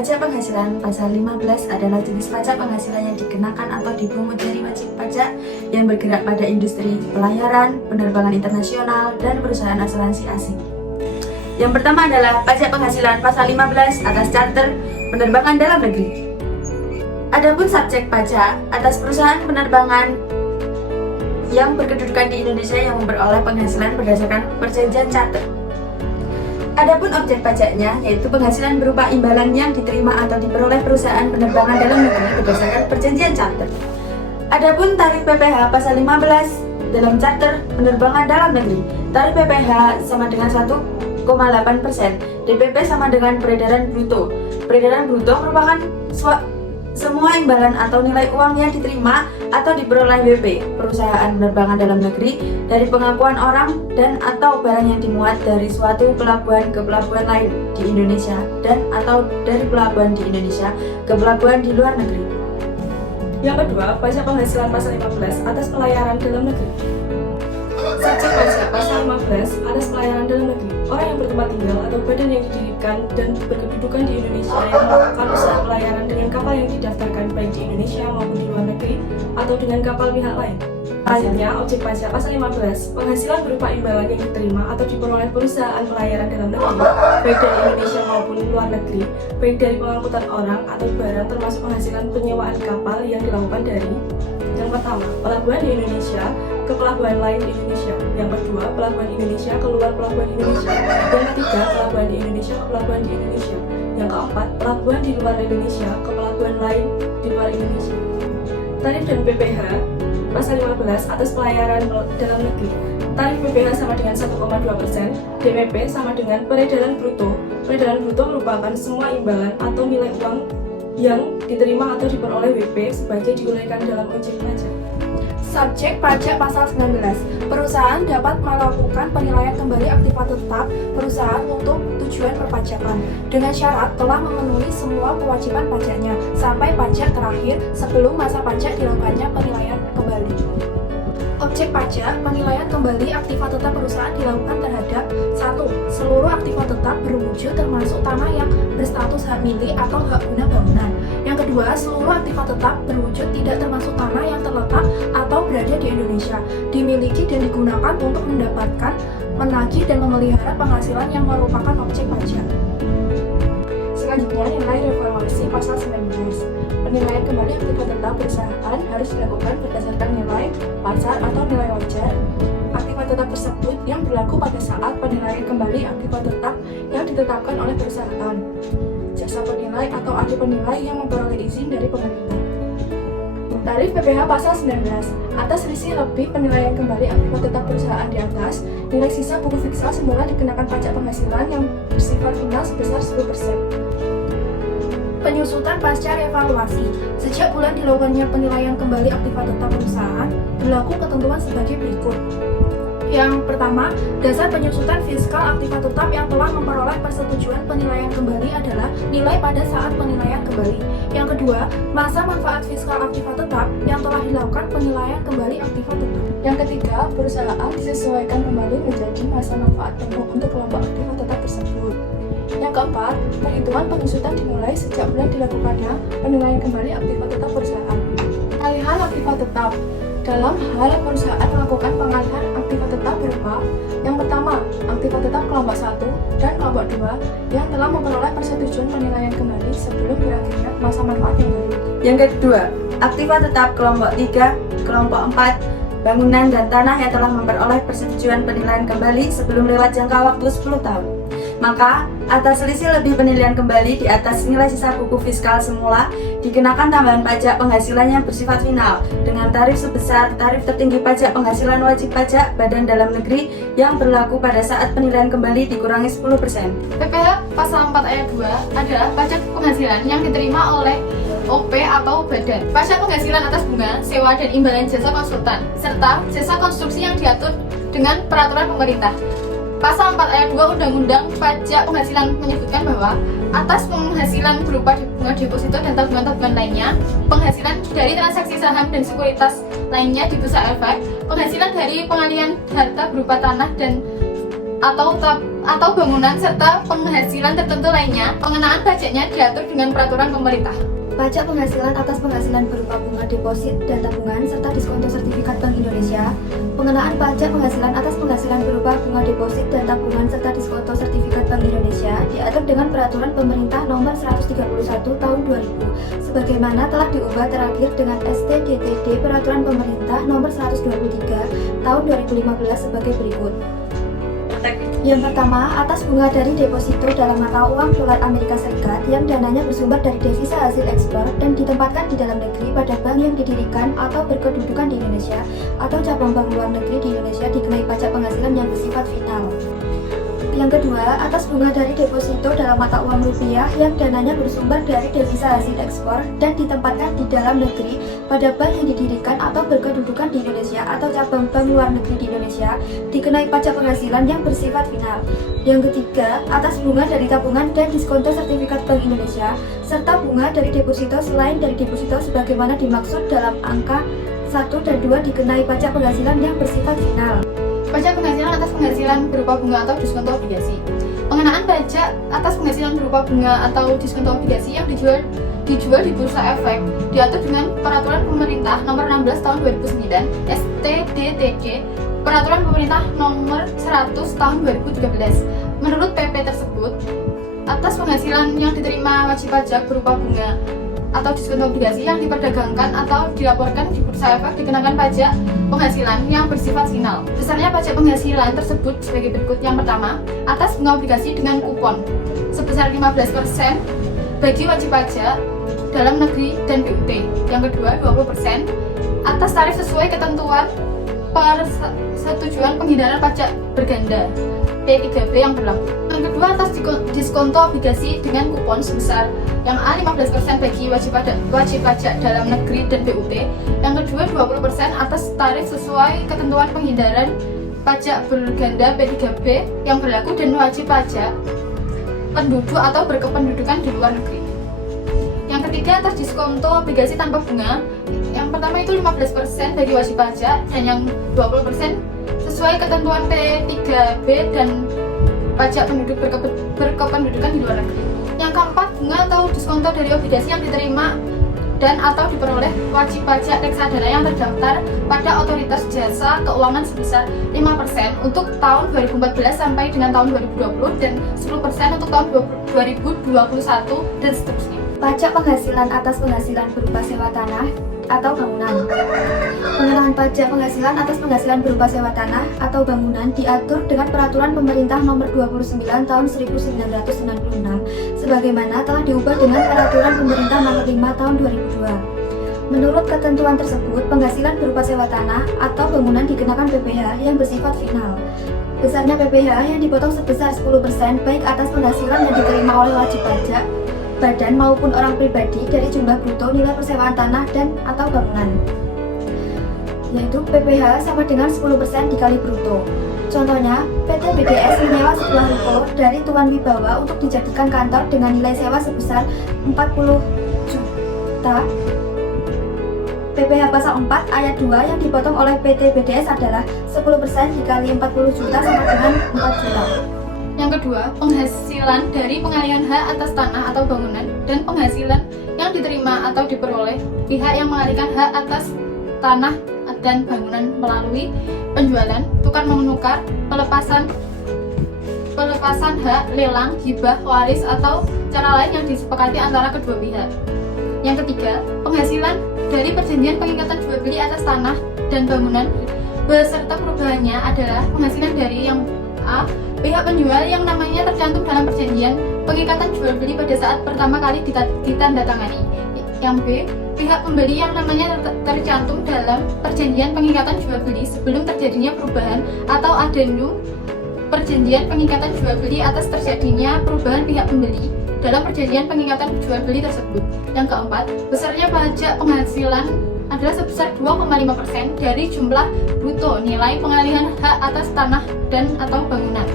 Pajak penghasilan pasal 15 adalah jenis pajak penghasilan yang dikenakan atau dipungut dari wajib pajak yang bergerak pada industri pelayaran, penerbangan internasional, dan perusahaan asuransi asing. Yang pertama adalah pajak penghasilan pasal 15 atas charter penerbangan dalam negeri. Adapun subjek pajak atas perusahaan penerbangan yang berkedudukan di Indonesia yang memperoleh penghasilan berdasarkan perjanjian charter. Adapun objek pajaknya yaitu penghasilan berupa imbalan yang diterima atau diperoleh perusahaan penerbangan dalam negeri berdasarkan perjanjian charter. Adapun tarif PPh pasal 15 dalam charter penerbangan dalam negeri, tarif PPh sama dengan 1,8%, DPP sama dengan peredaran bruto. Peredaran bruto merupakan semua imbalan atau nilai uang yang diterima atau diperoleh WP perusahaan penerbangan dalam negeri dari pengakuan orang dan atau barang yang dimuat dari suatu pelabuhan ke pelabuhan lain di Indonesia dan atau dari pelabuhan di Indonesia ke pelabuhan di luar negeri. Yang kedua, pajak penghasilan pasal 15 atas pelayaran dalam negeri. Subjek pajak pasal 15 atas pelayaran dalam negeri. Orang yang bertempat tinggal atau badan yang didirikan dan berkedudukan di Indonesia yang melakukan usaha pelayaran dengan kapal yang didaftarkan baik di Indonesia maupun di luar negeri atau dengan kapal pihak lain. Selanjutnya, objek pajak pasal 15, penghasilan berupa imbalan yang diterima atau diperoleh perusahaan pelayaran dalam negeri, baik dari Indonesia maupun luar negeri, baik dari pengangkutan orang atau barang termasuk penghasilan penyewaan kapal yang dilakukan dari yang pertama, pelabuhan di Indonesia ke pelabuhan lain di Indonesia. Yang kedua, pelabuhan Indonesia keluar pelabuhan Indonesia. Yang ketiga, pelabuhan di Indonesia ke pelabuhan di Indonesia. Yang keempat, pelabuhan di luar Indonesia ke pelabuhan lain di luar Indonesia. Tarif dan PPh pasal 15 atas pelayaran dalam negeri. Tarif PPh sama dengan 1,2%, DPP sama dengan peredaran bruto. Peredaran bruto merupakan semua imbalan atau nilai uang yang diterima atau diperoleh WP sebagai diuraikan dalam objek pajak. Subjek pajak pasal 19. Perusahaan dapat melakukan penilaian kembali aktiva tetap perusahaan untuk tujuan perpajakan dengan syarat telah memenuhi semua kewajiban pajaknya sampai pajak terakhir sebelum masa pajak dilakukannya penilaian kembali. Objek pajak penilaian kembali aktiva tetap perusahaan dilakukan terhadap 1. Seluruh aktiva tetap berwujud termasuk tanah yang berstatus hak milik atau hak guna bangunan. Yang kedua, seluruh aktiva tetap berwujud tidak termasuk tanah yang terletak atau berada di Indonesia, dimiliki dan digunakan untuk mendapatkan, menagih dan memelihara penghasilan yang merupakan objek pajak. Selanjutnya, nilai reformasi pasal 19. Penilaian kembali aktiva tetap perusahaan harus dilakukan berdasarkan nilai pasar atau nilai wajar aktiva tetap tersebut yang berlaku pada saat penilaian kembali aktiva tetap yang ditetapkan oleh perusahaan, jasa penilai atau ahli penilai yang memperoleh izin dari pemerintah. Tarif PPh pasal 19 atas selisih lebih penilaian kembali aktiva tetap perusahaan di atas, nilai sisa buku fiskal semula dikenakan pajak penghasilan yang bersifat final sebesar 10%. Penyusutan pasca evaluasi. Sejak bulan dilakukannya penilaian kembali aktiva tetap perusahaan, berlaku ketentuan sebagai berikut. Yang pertama, dasar penyusutan fiskal aktiva tetap yang telah memperoleh persetujuan penilaian kembali adalah nilai pada saat penilaian kembali. Yang kedua, masa manfaat fiskal aktiva tetap yang telah dilakukan penilaian kembali aktiva tetap. Yang ketiga, perusahaan disesuaikan kembali menjadi masa manfaat penuh untuk kelompok aktiva tetap tersebut. Yang keempat, perhitungan penyusutan dimulai sejak bulan dilakukannya penilaian kembali aktiva tetap perusahaan. Pengalihan aktiva tetap. Dalam hal perusahaan melakukan pengalihan aktiva tetap berupa yang pertama, aktiva tetap kelompok 1 dan kelompok 2 yang telah memperoleh persetujuan penilaian kembali sebelum berakhirnya masa manfaat yang baru. Yang kedua, aktiva tetap kelompok 3, kelompok 4, bangunan dan tanah yang telah memperoleh persetujuan penilaian kembali sebelum lewat jangka waktu 10 tahun. Maka, atas selisih lebih penilaian kembali di atas nilai sisa buku fiskal semula, dikenakan tambahan pajak penghasilan yang bersifat final dengan tarif sebesar tarif tertinggi pajak penghasilan wajib pajak badan dalam negeri yang berlaku pada saat penilaian kembali dikurangi 10%. PPh pasal 4 ayat 2 adalah pajak penghasilan yang diterima oleh OP atau badan, pajak penghasilan atas bunga, sewa dan imbalan jasa konsultan, serta jasa konstruksi yang diatur dengan peraturan pemerintah. Pasal 4 ayat 2 Undang-Undang Pajak Penghasilan menyebutkan bahwa atas penghasilan berupa bunga deposito dan tabungan-tabungan lainnya, penghasilan dari transaksi saham dan sekuritas lainnya di bursa efek, penghasilan dari pengalihan harta berupa tanah dan atau atau bangunan serta penghasilan tertentu lainnya. Pengenaan pajaknya diatur dengan peraturan pemerintah. Pajak penghasilan atas penghasilan berupa bunga deposit dan tabungan serta diskonto sertifikat Bank Indonesia. Pengenaan pajak penghasilan atas penghasilan berupa bunga deposit dan tabungan serta diskonto sertifikat Bank Indonesia diatur dengan peraturan pemerintah nomor 131 tahun 2000 sebagaimana telah diubah terakhir dengan ST-DTD peraturan pemerintah nomor 123 tahun 2015 sebagai berikut. Yang pertama, atas bunga dari deposito dalam mata uang dolar Amerika Serikat yang dananya bersumber dari devisa hasil ekspor dan ditempatkan di dalam negeri pada bank yang didirikan atau berkedudukan di Indonesia atau cabang bank luar negeri di Indonesia dikenai pajak penghasilan yang bersifat final. Yang kedua, atas bunga dari deposito dalam mata uang rupiah yang dananya bersumber dari devisa hasil ekspor dan ditempatkan di dalam negeri pada bank yang didirikan atau berkedudukan di Indonesia atau cabang bank luar negeri di Indonesia dikenai pajak penghasilan yang bersifat final. Yang ketiga, atas bunga dari tabungan dan diskonto sertifikat Bank Indonesia serta bunga dari deposito selain dari deposito sebagaimana dimaksud dalam angka 1 dan 2 dikenai pajak penghasilan yang bersifat final. Pajak penghasilan atas penghasilan berupa bunga atau diskonto obligasi. Pengenaan pajak atas penghasilan berupa bunga atau diskonto obligasi yang dijual di Bursa Efek diatur dengan peraturan pemerintah nomor 16 tahun 2009 ST-DTG peraturan pemerintah nomor 100 tahun 2013. Menurut PP tersebut, atas penghasilan yang diterima wajib pajak berupa bunga atau diskonto obligasi yang diperdagangkan atau dilaporkan di Bursa Efek dikenakan pajak penghasilan yang bersifat final. Besarnya pajak penghasilan tersebut sebagai berikut. Yang pertama, atas bunga obligasi dengan kupon sebesar 15% bagi wajib pajak dalam negeri dan BUT. Yang kedua, 20% atas tarif sesuai ketentuan persetujuan penghindaran pajak berganda P3B yang berlaku. Yang kedua, atas diskonto obligasi dengan kupon sebesar yang A 15% bagi wajib pajak dalam negeri dan BUT. Yang kedua, 20% atas tarif sesuai ketentuan penghindaran pajak berganda P3B yang berlaku dan wajib pajak penduduk atau berkependudukan di luar negeri. Yang ketiga, atas diskonto obligasi tanpa bunga. Yang pertama itu 15% bagi wajib pajak dan yang 20% sesuai ketentuan P3B dan pajak penduduk berkependudukan di luar negeri. Yang keempat, bunga atau diskonto dari obligasi yang diterima dan atau diperoleh wajib pajak reksadana yang terdaftar pada Otoritas Jasa Keuangan sebesar 5% untuk tahun 2014 sampai dengan tahun 2020 dan 10% untuk tahun 2021 dan seterusnya. Pajak penghasilan atas penghasilan berupa sewa tanah atau bangunan. Pengenaan pajak penghasilan atas penghasilan berupa sewa tanah atau bangunan diatur dengan peraturan pemerintah nomor 29 tahun 1996 sebagaimana telah diubah dengan peraturan pemerintah nomor 5 tahun 2002. Menurut ketentuan tersebut, penghasilan berupa sewa tanah atau bangunan dikenakan PPh yang bersifat final. Besarnya PPh yang dipotong sebesar 10% baik atas penghasilan yang diterima oleh wajib pajak badan maupun orang pribadi dari jumlah bruto nilai persewaan tanah dan atau bangunan, yaitu PPh sama dengan 10% dikali bruto. Contohnya, PT BDS menyewa sebuah ruko dari Tuan Wibawa untuk dijadikan kantor dengan nilai sewa sebesar 40 juta. PPh pasal 4 ayat 2 yang dipotong oleh PT BDS adalah 10% dikali 40 juta sama dengan 4 juta. Yang kedua, penghasilan dari pengalihan hak atas tanah atau bangunan dan penghasilan yang diterima atau diperoleh pihak yang mengalihkan hak atas tanah dan bangunan melalui penjualan, tukar menukar, pelepasan hak, lelang, hibah, waris atau cara lain yang disepakati antara kedua pihak. Yang ketiga, penghasilan dari perjanjian pengikatan jual beli atas tanah dan bangunan beserta perubahannya adalah penghasilan dari yang A, pihak penjual yang namanya tercantum dalam perjanjian pengikatan jual beli pada saat pertama kali ditandatangani. Yang B, pihak pembeli yang namanya tercantum dalam perjanjian pengikatan jual beli sebelum terjadinya perubahan atau adendum perjanjian pengikatan jual beli atas terjadinya perubahan pihak pembeli dalam perjanjian pengikatan jual beli tersebut. Yang keempat, besarnya pajak penghasilan adalah sebesar 2,5% dari jumlah bruto nilai pengalihan hak atas tanah dan atau bangunan.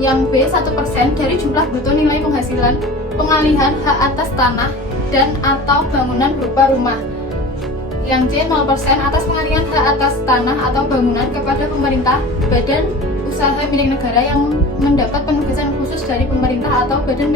Yang B, 1% dari jumlah bruto nilai penghasilan pengalihan hak atas tanah dan atau bangunan berupa rumah. Yang C, 0% atas pengalihan hak atas tanah atau bangunan kepada pemerintah, badan usaha milik negara yang mendapat penugasan khusus dari pemerintah atau badan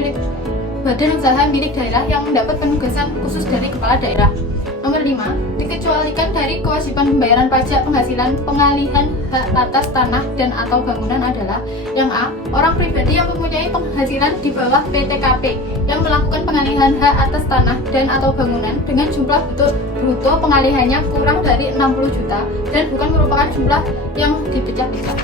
usaha milik daerah yang mendapat penugasan khusus dari kepala daerah. Nomor 5. Dikecualikan dari kewajiban pembayaran pajak penghasilan pengalihan hak atas tanah dan atau bangunan adalah yang A. Orang pribadi yang mempunyai penghasilan di bawah PTKP yang melakukan pengalihan hak atas tanah dan atau bangunan dengan jumlah bruto pengalihannya kurang dari 60 juta dan bukan merupakan jumlah yang dipecah-pecah.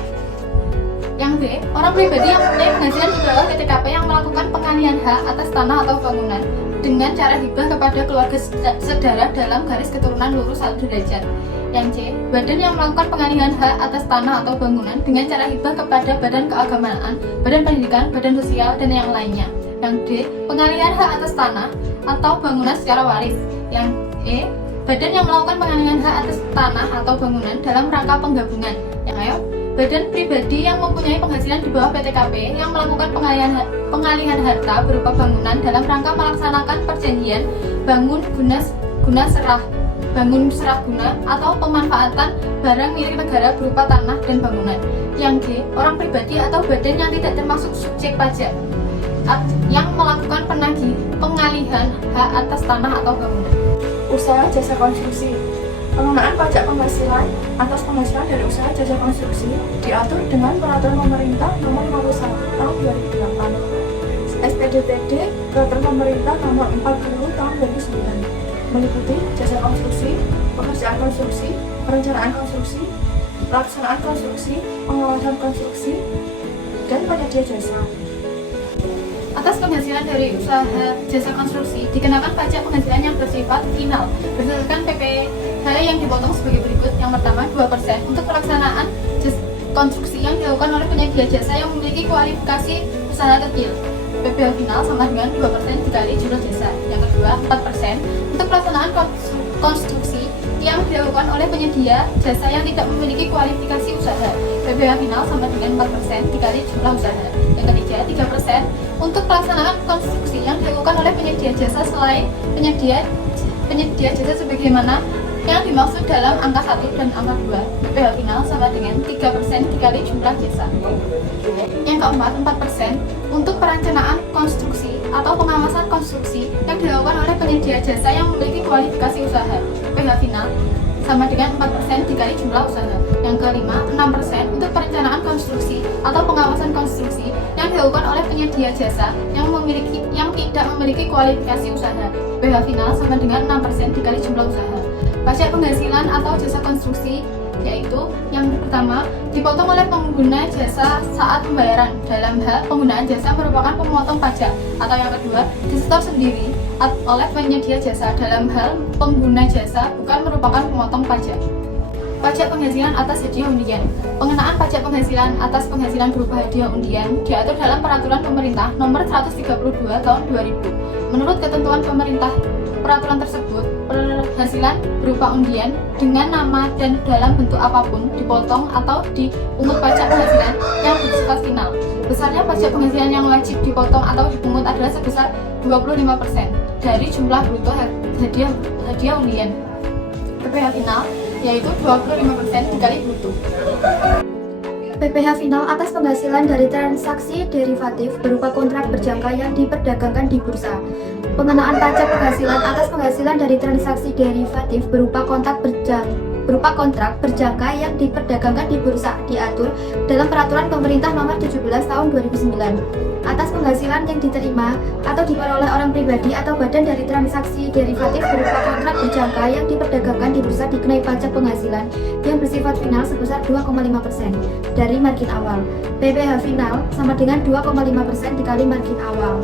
Yang B. Orang pribadi yang mempunyai penghasilan di bawah PTKP yang melakukan pengalihan hak atas tanah atau bangunan dengan cara hibah kepada keluarga saudara dalam garis keturunan lurus 1 derajat. Yang C. Badan yang melakukan pengalihan hak atas tanah atau bangunan dengan cara hibah kepada badan keagamaan, badan pendidikan, badan sosial, dan yang lainnya. Yang D. Pengalihan hak atas tanah atau bangunan secara waris. Yang E. Badan yang melakukan pengalihan hak atas tanah atau bangunan dalam rangka penggabungan. Yang A. Badan pribadi yang mempunyai penghasilan di bawah PTKP yang melakukan pengalihan harta berupa bangunan dalam rangka melaksanakan perjanjian bangun serah guna atau pemanfaatan barang milik negara berupa tanah dan bangunan. Yang G. Orang pribadi atau badan yang tidak termasuk subjek pajak yang melakukan pengalihan hak atas tanah atau bangunan. Usaha jasa konstruksi. Pengenaan pajak penghasilan atas penghasilan dari usaha jasa konstruksi diatur dengan Peraturan Pemerintah Nomor 51 Tahun 2008, SPDTD Peraturan Pemerintah Nomor 40 Tahun 2009, meliputi jasa konstruksi, pekerjaan konstruksi, perencanaan konstruksi, pelaksanaan konstruksi, pengawasan konstruksi, dan penyedia jasa. Atas penghasilan dari usaha jasa konstruksi dikenakan pajak penghasilan yang bersifat final berdasarkan PPh yang dipotong sebagai berikut. Yang pertama 2% untuk pelaksanaan konstruksi yang dilakukan oleh penyedia jasa yang memiliki kualifikasi usaha kecil. PPh final sama dengan 2% dikali jumlah jasa. Yang kedua 4% untuk pelaksanaan konstruksi yang dilakukan oleh penyedia jasa yang tidak memiliki kualifikasi usaha. PPh final sama dengan 4% dikali jumlah usaha. Yang ketiga 3% untuk pelaksanaan konstruksi yang dilakukan oleh penyedia jasa selain penyedia jasa sebagaimana yang dimaksud dalam angka 1 dan angka 2. PPh final sama dengan 3% dikali jumlah jasa. Yang keempat 4% untuk perencanaan konstruksi atau pengawasan konstruksi yang dilakukan oleh penyedia jasa yang memiliki kualifikasi usaha. PPh final sama dengan 4% dikali jumlah usaha. Yang kelima 6% untuk perencanaan konstruksi atau pengawasan konstruksi yang dilakukan oleh penyedia jasa yang tidak memiliki kualifikasi usaha. PPh final sama dengan 6% dikali jumlah usaha. Pajak penghasilan atau jasa konstruksi yaitu yang pertama dipotong oleh pengguna jasa saat pembayaran dalam hal penggunaan jasa merupakan pemotong pajak, atau yang kedua disetor sendiri oleh penyedia jasa dalam hal pengguna jasa bukan merupakan pemotong pajak. Pajak penghasilan atas hadiah undian. Pengenaan pajak penghasilan atas penghasilan berupa hadiah undian diatur dalam Peraturan Pemerintah Nomor 132 Tahun 2000. Menurut ketentuan pemerintah, peraturan tersebut, penghasilan berupa undian dengan nama dan dalam bentuk apapun dipotong atau dipungut pajak penghasilan yang bersifat final. Besarnya pajak penghasilan yang wajib dipotong atau dipungut adalah sebesar 25% dari jumlah bruto hadiah undian. PPh final yaitu 25% dikali bruto. PPh final atas penghasilan dari transaksi derivatif berupa kontrak berjangka yang diperdagangkan di bursa. Pengenaan pajak penghasilan atas penghasilan dari transaksi derivatif berupa kontrak berjangka yang diperdagangkan di bursa diatur dalam Peraturan Pemerintah Nomor 17 Tahun 2009. Atas penghasilan yang diterima atau diperoleh orang pribadi atau badan dari transaksi derivatif berupa kontrak berjangka yang diperdagangkan di bursa dikenai pajak penghasilan yang bersifat final sebesar 2,5% dari margin awal. PPh final sama dengan 2,5% dikali margin awal.